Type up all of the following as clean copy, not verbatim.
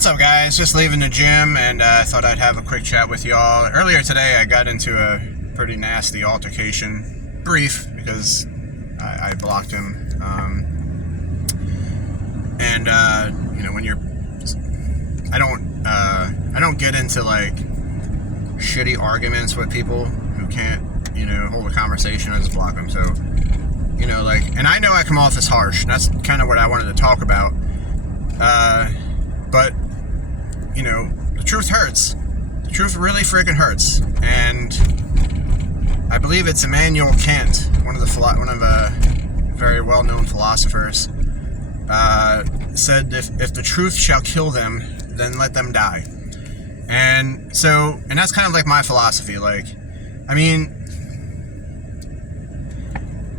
What's up, guys? Just leaving the gym, and I thought I'd have a quick chat with y'all. Earlier today, I got into a pretty nasty altercation. Brief, because I blocked him. When you're... I don't get into, like, shitty arguments with people who can't, hold a conversation. I just block them, so... and I know I come off as harsh, and that's kind of what I wanted to talk about. But, the truth hurts. The truth really freaking hurts. And I believe it's Immanuel Kant, one of a very well-known philosophers, said, if the truth shall kill them, then let them die. And that's kind of like my philosophy.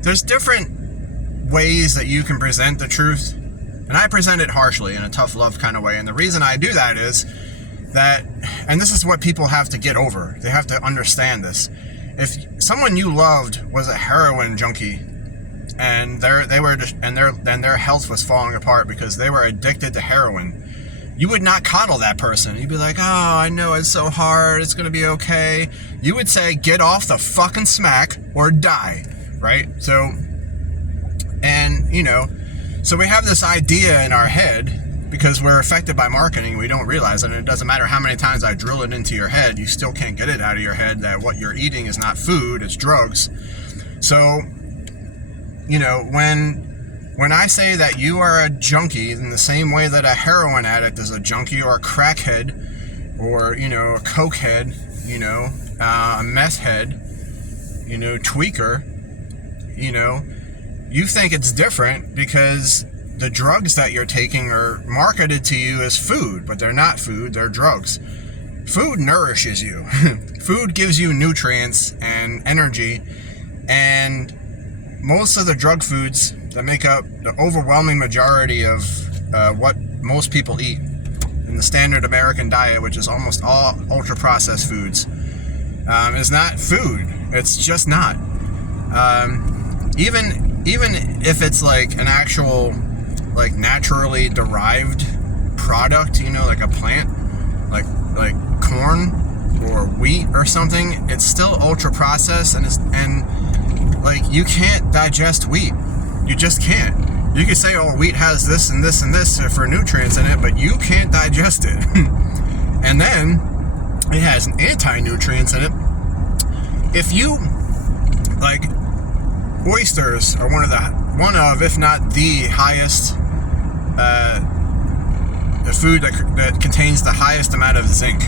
There's different ways that you can present the truth. And I present it harshly in a tough love kind of way. And the reason I do that is that, and this is what people have to get over. They have to understand this. If someone you loved was a heroin junkie and their health was falling apart because they were addicted to heroin, you would not coddle that person. You'd be like, oh, I know it's so hard. It's going to be okay. You would say, get off the fucking smack or die. Right? So we have this idea in our head because we're affected by marketing. We don't realize it. And it doesn't matter how many times I drill it into your head. You still can't get it out of your head that what you're eating is not food, it's drugs. So, when I say that you are a junkie in the same way that a heroin addict is a junkie or a crackhead or, a cokehead, a meth head, tweaker, you think it's different because the drugs that you're taking are marketed to you as food, but they're not food, they're drugs. Food nourishes you. Food gives you nutrients and energy, and most of the drug foods that make up the overwhelming majority of what most people eat in the standard American diet, which is almost all ultra-processed foods, is not food. It's just not. Even if it's like an actual, like, naturally derived product, like a plant, like corn or wheat or something, it's still ultra processed, and you can't digest wheat. You just can't. You can say, oh, wheat has this and this and this for nutrients in it, but you can't digest it. And then it has anti-nutrients in it. If you oysters are one of, if not the highest, the food that contains the highest amount of zinc,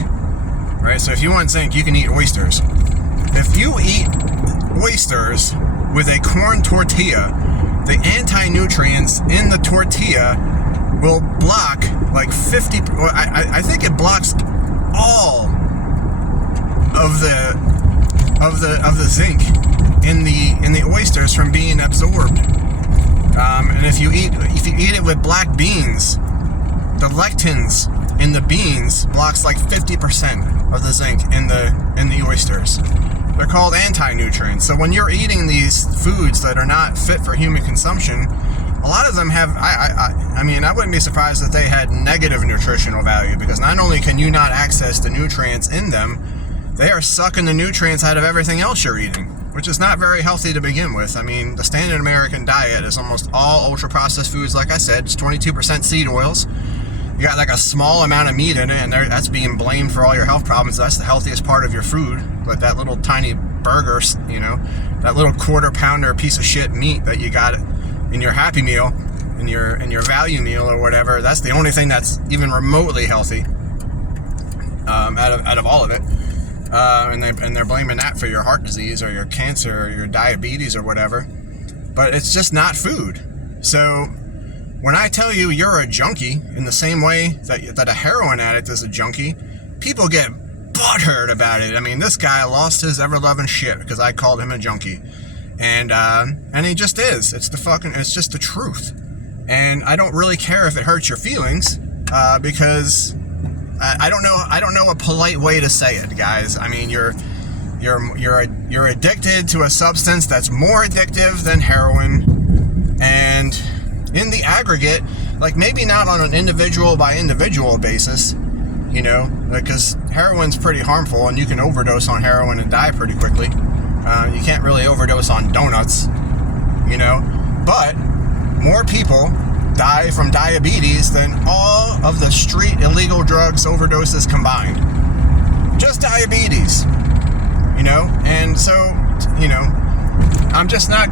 right? So if you want zinc, you can eat oysters. If you eat oysters with a corn tortilla, the anti-nutrients in the tortilla will block 50, I think it blocks all of the zinc in the oysters from being absorbed. And if you eat it with black beans, the lectins in the beans blocks 50% of the zinc in the oysters. They're called anti-nutrients. So when you're eating these foods that are not fit for human consumption, a lot of them have, I wouldn't be surprised if they had negative nutritional value, because not only can you not access the nutrients in them, they are sucking the nutrients out of everything else you're eating, which is not very healthy to begin with. The standard American diet is almost all ultra-processed foods. Like I said, it's 22% seed oils. You got a small amount of meat in it, and that's being blamed for all your health problems. That's the healthiest part of your food. But that little tiny burger, that little quarter-pounder piece of shit meat that you got in your Happy Meal, in your value meal or whatever, that's the only thing that's even remotely healthy out of all of it. And they're blaming that for your heart disease or your cancer or your diabetes or whatever. But it's just not food. So when I tell you you're a junkie in the same way that a heroin addict is a junkie, people get butthurt about it. This guy lost his ever-loving shit because I called him a junkie. And he just is. It's just the truth. And I don't really care if it hurts your feelings, because I don't know a polite way to say it, guys. You're addicted to a substance that's more addictive than heroin, and in the aggregate, Like, maybe not on an individual by individual basis, you know, because heroin's pretty harmful and you can overdose on heroin and die pretty quickly. You can't really overdose on donuts, you know, but more people die from diabetes than all of the street illegal drugs overdoses combined. Just diabetes, you know, and so, you know, I just ran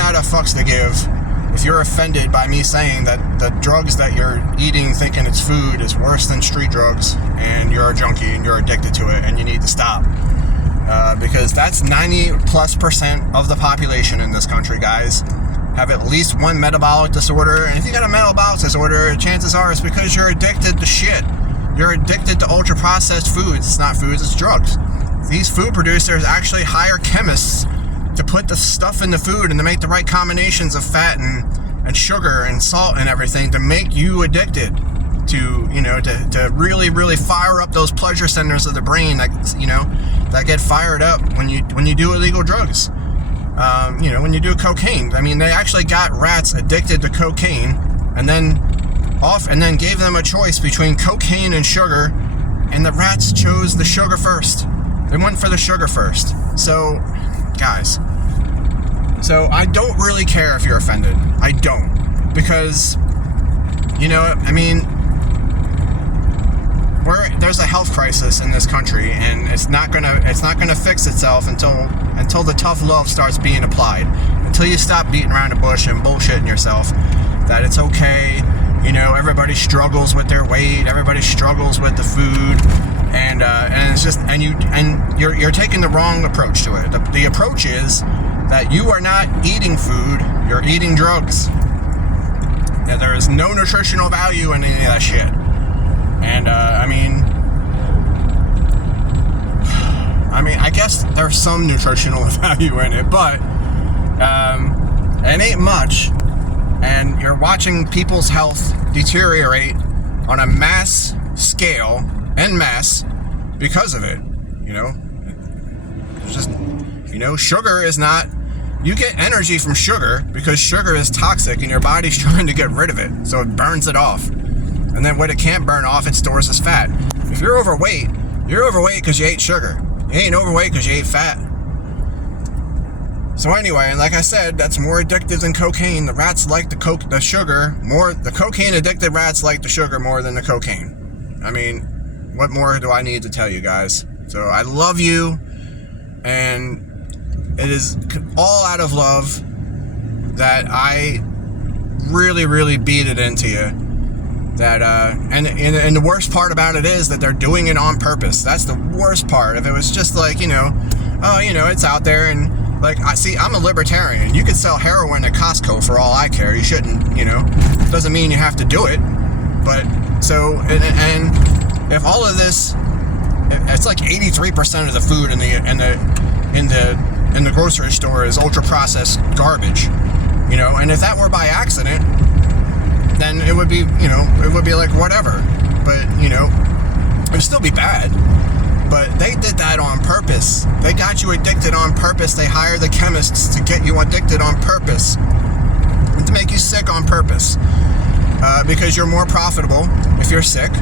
out of fucks to give. If you're offended by me saying that the drugs that you're eating thinking it's food is worse than street drugs, and you're a junkie and you're addicted to it and you need to stop. Because that's 90+% of the population in this country, guys, have at least one metabolic disorder. And if you got a metabolic disorder, chances are it's because you're addicted to shit. You're addicted to ultra-processed foods. It's not foods, it's drugs. These food producers actually hire chemists to put the stuff in the food and to make the right combinations of fat and sugar and salt and everything to make you addicted to, you know, to really, really fire up those pleasure centers of the brain that, you know, that get fired up when you do illegal drugs. You know, when you do cocaine. I mean, they actually got rats addicted to cocaine and then gave them a choice between cocaine and sugar, and the rats chose the sugar first. They went for the sugar first. So, guys, so I don't really care if you're offended. I don't, because, you know, I mean, there's a health crisis in this country, and it's not gonna fix itself until the tough love starts being applied. Until you stop beating around the bush and bullshitting yourself that it's okay. You know, everybody struggles with their weight. Everybody struggles with the food. And it's just, and you're taking the wrong approach to it. The approach is that you are not eating food, you're eating drugs. That there is no nutritional value in any of that shit. And I mean, I guess there's some nutritional value in it, but it ain't much. And you're watching people's health deteriorate on a mass scale. En masse because of it, you know. It's just, you know, sugar is not, you get energy from sugar because sugar is toxic and your body's trying to get rid of it, so it burns it off, and then when it can't burn off, it stores as fat. If you're overweight because you ate sugar. You ain't overweight because you ate fat. So anyway, and like I said, that's more addictive than cocaine. The rats like the sugar more. The cocaine addicted rats like the sugar more than the cocaine. I mean, what more do I need to tell you guys? So I love you, and it is all out of love that I really, really beat it into you. That and the worst part about it is that they're doing it on purpose. That's the worst part. If it was just like, you know, oh, you know, it's out there, and like, I'm a libertarian. You could sell heroin at Costco for all I care. You shouldn't, you know. Doesn't mean you have to do it. But so and if all of this, it's like 83% of the food in the grocery store is ultra processed garbage, you know. And if that were by accident, then it would be, you know, it would be like whatever. But, you know, it'd still be bad. But they did that on purpose. They got you addicted on purpose. They hired the chemists to get you addicted on purpose, and to make you sick on purpose, because you're more profitable if you're sick.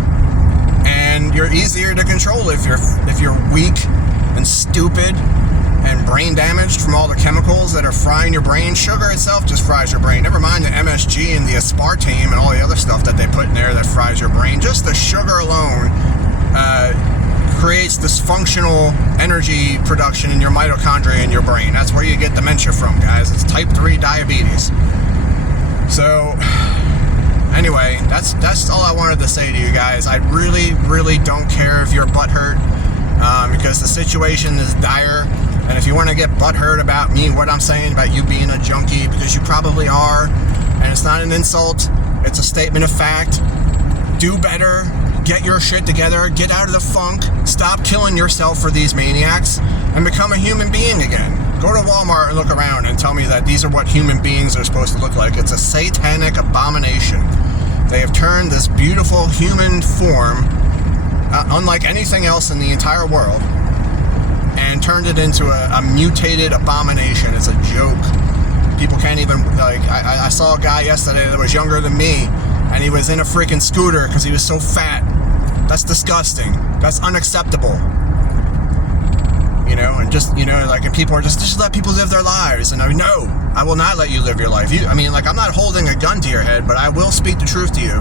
And you're easier to control if you're weak and stupid and brain damaged from all the chemicals that are frying your brain. Sugar itself just fries your brain. Never mind the MSG and the aspartame and all the other stuff that they put in there that fries your brain. Just the sugar alone creates dysfunctional energy production in your mitochondria in your brain. That's where you get dementia from, guys. It's type 3 diabetes. So anyway, that's all I wanted to say to you guys. I really, really don't care if you're butthurt, because the situation is dire. And if you want to get butthurt about me, what I'm saying about you being a junkie, because you probably are, and it's not an insult, it's a statement of fact. Do better. Get your shit together. Get out of the funk. Stop killing yourself for these maniacs, and become a human being again. Go to Walmart and look around and tell me that these are what human beings are supposed to look like. It's a satanic abomination. They have turned this beautiful human form, unlike anything else in the entire world, and turned it into a mutated abomination. It's a joke. People can't even, like, I saw a guy yesterday that was younger than me, and he was in a freaking scooter because he was so fat. That's disgusting. That's unacceptable. You know, and just, you know, like, and people are just let people live their lives. And no, I will not let you live your life. I mean, like, I'm not holding a gun to your head, but I will speak the truth to you.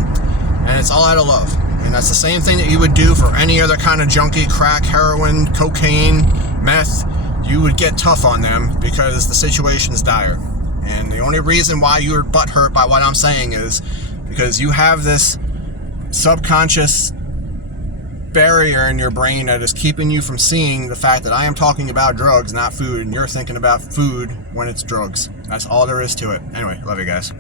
And it's all out of love. And that's the same thing that you would do for any other kind of junkie, crack, heroin, cocaine, meth. You would get tough on them because the situation's dire. And the only reason why you're butthurt by what I'm saying is because you have this subconscious barrier in your brain that is keeping you from seeing the fact that I am talking about drugs, not food, and you're thinking about food when it's drugs. That's all there is to it. Anyway, love you guys.